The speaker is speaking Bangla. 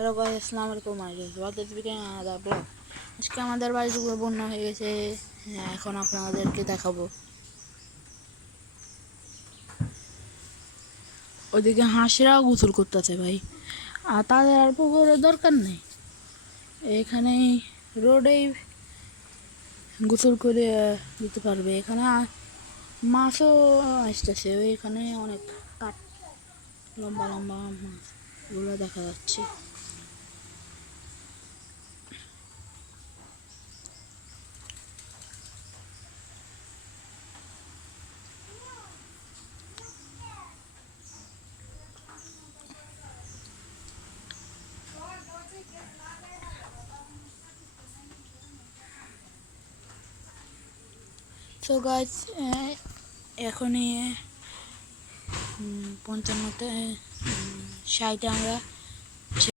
হ্যালো গাইস, আসসালামু আলাইকুম। ব্লগ। আজকে আমাদের বাড়িতে বন্যা হয়ে গেছে। এখন আপনাদেরকে দেখাবো। ওদিকে হাঁসরাও গোসল করতেছে ভাই, আর তাদের আর পুকুরের দরকার নেই। এখানে রোডেই গোসল করে দিতে পারবে। এখানে মাছও আসতেছে। এখানে অনেক লম্বা লম্বা মাছগুলো দেখা যাচ্ছে। তো গাছ এখনই 55-60 আমরা